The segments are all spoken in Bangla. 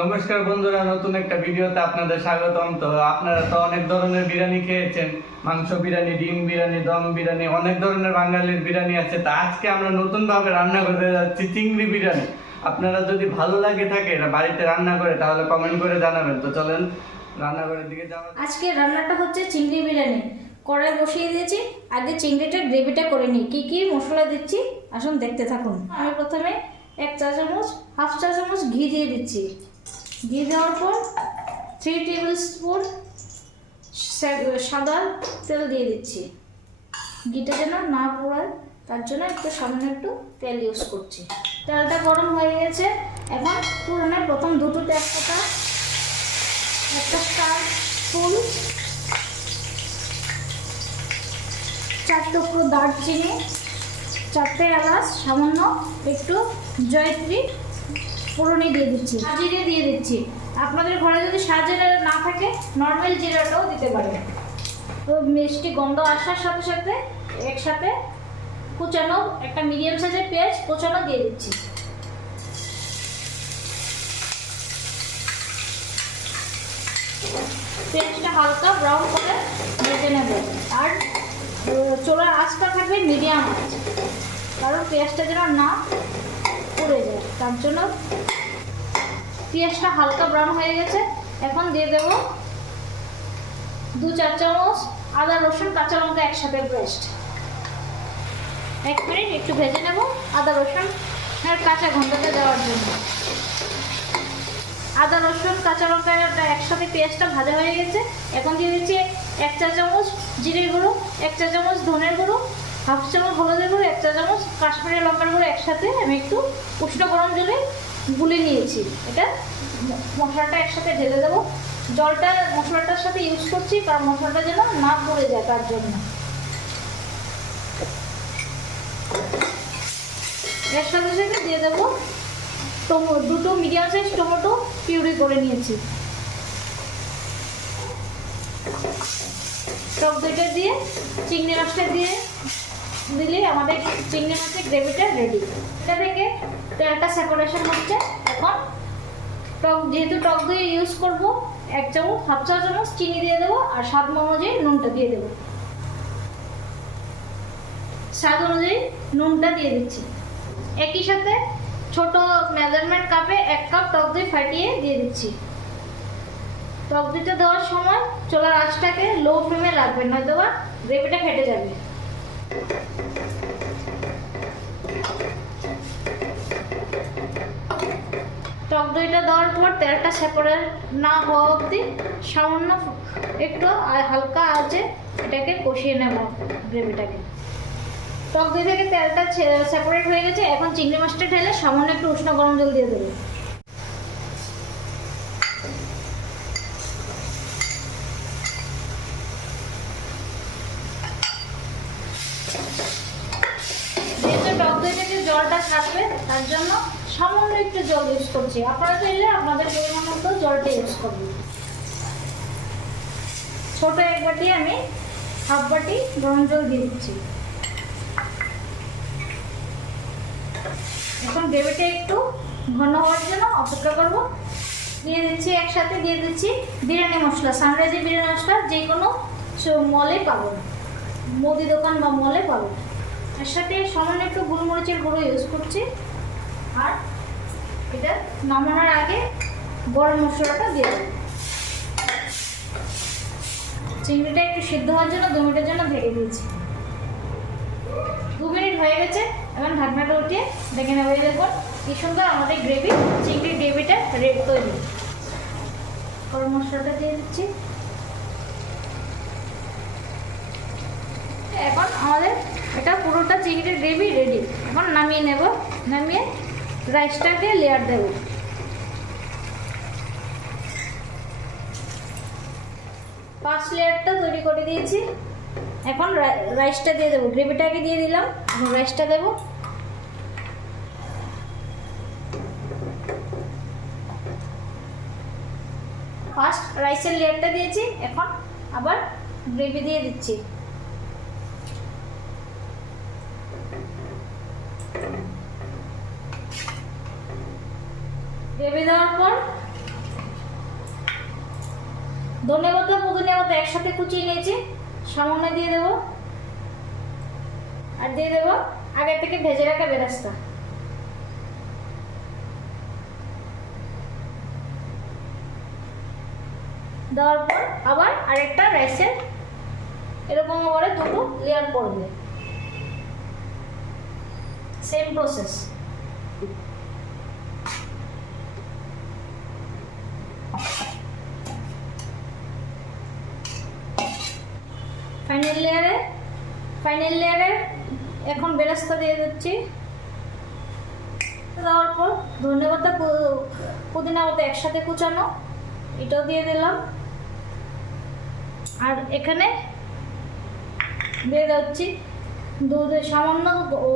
নমস্কার বন্ধুরা, নতুন একটা ভিডিওতে আপনাদের স্বাগতম। তো আপনারা তো অনেক ধরনের বিরিয়ানি খেয়েছেন, মাংস বিরিয়ানি, ডিম বিরিয়ানি, দম বিরিয়ানি, অনেক ধরনের বাঙালির বিরিয়ানি আছে। তা আজকে আমরা নতুন ভাবে রান্না করতে যাচ্ছি চিংড়ি বিরিয়ানি। আপনারা যদি ভালো লাগে থাকে এটা বাড়িতে রান্না করে তাহলে কমেন্ট করে জানাবেন। তো চলেন রান্নাঘরের দিকে যাওয়া। আজকে রান্নাটা হচ্ছে চিংড়ি বিরিয়ানি। কড়াই বসিয়ে দিয়েছি, আগে চিংড়িটা গ্রেভিটা করে নিই। কি কি মশলা দিচ্ছি আসুন দেখতে থাকুন। আমি প্রথমে হাফ চা চামচ ঘি দিয়ে দিচ্ছি। ঘি দেওয়ার পর 3 টেবিল স্পুন সাদা তেল দিয়ে দিচ্ছি। ঘিটা যেন না পোড়ায় তার জন্য সামান্য একটু তেল ইউজ করছি। তেলটা গরম হয়ে গেছে। এখন পুরোনো প্রথম দুটো তেজপাতা, একটা স্টার ফুল, 4 টুকরো দারচিনি, 4টে এলাচ, সামান্য একটু জয়ত্রী ফোড়নে দিয়ে দিচ্ছি। জিরে দিয়ে দিচ্ছি। আপনাদের ঘরে যদি সাজিরা না থাকে নর্মাল জিরাটাও দিতে পারেন। তো মিষ্টি গন্ধ আসার সাথে সাথে একসাথে কুচানো একটা মিডিয়াম সাইজের পেঁয়াজ কুচানো দিয়ে দিচ্ছি। পেঁয়াজটা হালকা ব্রাউন করে ভেজে নেব। আর চুলার আঁচটা থাকবে মিডিয়াম আঁচ, কারণ পেঁয়াজটা যেন না পুড়ে যায় তার জন্য। পেঁয়াজটা হালকা ব্রাউন হয়ে গেছে। এখন দিয়ে দেব 2-4 চামচ আদা রসুন কাঁচা লঙ্কা একসাথে পেস্ট। 1 মিনিট একটু ভেজে নেব আদা রসুন কাঁচা গন্ধটা দেওয়ার জন্য। আদা রসুন কাঁচা লঙ্কা একসাথে পেঁয়াজটা ভাজা হয়ে গেছে। এখন দিয়ে দিচ্ছি 1 চা চামচ জিরের গুঁড়ো, 1 চা চামচ ধনের গুঁড়ো, হাফ চামচ হলুদের গুঁড়ো, 1 চা চামচ কাশ্মীরি লঙ্কার গুঁড়ো একসাথে আমি একটু উষ্ণ গরম জলে গুলে নিয়েছি। এটা মশলাটা একসাথে ঢেলে দেবো। জলটা মশলাটার সাথে ইউজ করছি কারণ মশলাটা যেন না পড়ে যায় তার জন্য। এর সাথে সাথে দিয়ে দেবো দুটো মিডিয়াম সাইজ টমেটো পিউরি করে নিয়েছি। টক দইটা দিয়ে চিংড়ি মাছটা দিয়ে দিলে আমাদের চিংড়ি মাছের গ্রেভিটা রেডি। এটা থেকে তেলটা সেপারেশন হচ্ছে। এখন যেহেতু টক দই ইউজ করব, 1 চামচ হাফ চা চামচ চিনি দিয়ে দেবো আর স্বাদ অনুযায়ী নুনটা দিয়ে দেবো। স্বাদ অনুযায়ী নুনটা দিয়ে দিচ্ছি। একই সাথে ছোট মেজারমেন্ট কাপে 1 কাপ টক দই ফাটিয়ে দিয়ে দিচ্ছি। টক দইটা দেওয়ার সময় চুলার আঁচটাকে লো ফ্লেমে রাখবেন, নয়তো বা গ্রেভিটা ফেটে যাবে। টক দইটা দেওয়ার পর তেলটা সেপারেট না হওয়া অবধি সামান্য একটু হালকা আঁচে এটাকে কষিয়ে নেব গ্রেভিটাকে। টক দই থেকে তেলটা সেপারেট হয়ে গেছে। এখন চিংড়ি মাছটা ঢেলে সামান্য একটু উষ্ণ গরম জল দিয়ে দেবো। যেহেতু টক দই থেকে জলটা থাকবে তার জন্য সামান্য একটু জল ইউজ করছি। আপনারা চাইলে আপনাদের পরিমাণ মতো জলটা ইউজ করবেন। ছোট 1 বাটি আমি হাফ বাটি গরম জল দিয়ে দিচ্ছি। এখন গ্রেভিটা একটু ঘন হওয়ার জন্য অপেক্ষা করব। দিয়ে দিচ্ছি একসাথে দিয়ে দিচ্ছি বিরিয়ানি মশলা। সানরাইজের বিরিয়ানি মশলা যে কোনো মলে পাবেন, মুদি দোকান বা মলে পাবেন। এর সাথে সামান্য একটু গোলমরিচের গুঁড়ো ইউজ করছি। আর এটা নামানোর আগে গরম মশলাটা দিয়ে দেবো। চিংড়িটা একটু সিদ্ধ হওয়ার জন্য 2 মিনিটের জন্য ঢেকে দিয়েছি। 2 মিনিট হয়ে গেছে। এখন ঢাকনাটা উঠিয়ে দেখে নেব। দেখুন কি সুন্দর আমাদের গ্রেভি, চিংড়ির গ্রেভিটা রেডি তৈরি। গরম মশলাটা দিয়ে দিচ্ছি। এখন আমাদের এটা পুরোটা চিংড়ির গ্রেভি রেডি। এখন নামিয়ে নেব। নামিয়ে রাইসটাকে লেয়ার দেব। ফার্স্ট লেয়ারটা তৈরি করে দিয়েছি। এখন রাইসটা দিয়ে দেবো। গ্রেভিটাকে দিয়ে দিলাম, এখন রাইসটা দেবো। ফার্স্ট রাইসের লেয়ারটা দিয়েছি, এখন আবার গ্রেভি দিয়ে দিচ্ছি। গ্রেভি দেওয়ার পর ধনেপাতা পুদিনা পাতা একসাথে কুচিয়ে নিয়েছি, সামান্য দিয়ে দেবো। আর দিয়ে দেবো আগে থেকে ভেজে রাখা বেরেস্তা। দেওয়ার পর আবার আরেকটা রাইসের এরকম করে দুটো লেয়ার করবে, সেম প্রসেস। ফাইনাল লেয়ারে এখন বেরেস্তা দিয়ে দিচ্ছি। দেওয়ার পর ধনেপাতা পুদিনা পাতা একসাথে কুচানো এটাও দিয়ে দিলাম। আর এখানে দিয়ে দিচ্ছি দুধে সামান্য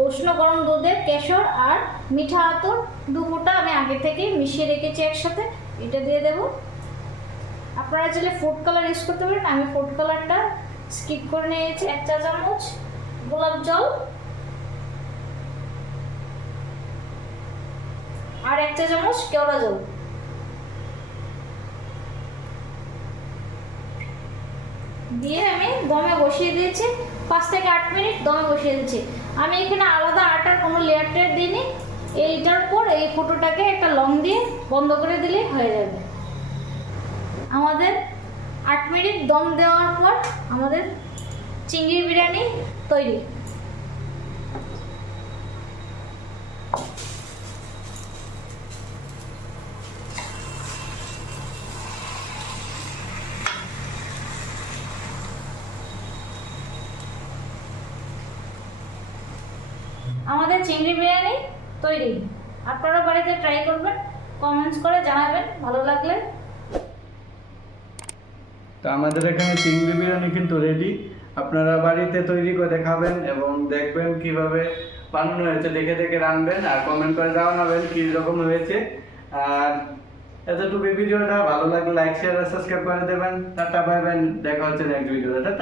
উষ্ণ গরম দুধে কেশর আর মিঠা আতর 2 ফোঁটা আমি আগে থেকেই মিশিয়ে রেখেছি একসাথে, এটা দিয়ে দেব। আপনারা চাইলে ফুড কালার ইউজ করতে পারেন, আমি ফুড কালারটা স্কিপ করে নিয়েছি। 1 চা চামচ গোলাপ জল আর 1 চা চামচ কেওড়া জল দিয়ে আমি দমে বসিয়ে দিয়েছি। 5 থেকে 8 মিনিট দমে বসিয়ে দিচ্ছি। আমি এখানে আলাদা আটার কোনো লেয়ার টেয়ার দিইনি। এইটার পর এই ফুটোটাকে একটা লং দিয়ে বন্ধ করে দিলে হয়ে যাবে। আমাদের 8 মিনিট দম দেওয়ার পর আমাদের চিংড়ি বিরিয়ানি তৈরি। আমাদের চিংড়ি বিরিয়ানি তৈরি। আপনারা বাড়িতে ট্রাই করবেন, কমেন্টস করে জানাবেন ভালো লাগলে। তো আমাদের এখানে চিংড়ি বিরিয়ানি কিন্তু রেডি। আপনারা বাড়িতে তৈরি করে খাবেন এবং দেখবেন কিভাবে বানানো হয়েছে, দেখে দেখে রাখবেন আর কমেন্ট করে জানাবেন কি রকম হয়েছে। আর এতটুকু ভিডিওটা ভালো লাগলে লাইক শেয়ার আর সাবস্ক্রাইব করে দেবেন। টাটা বাই বাই, দেখা হচ্ছে নেক্সট ভিডিওতে। টাটা।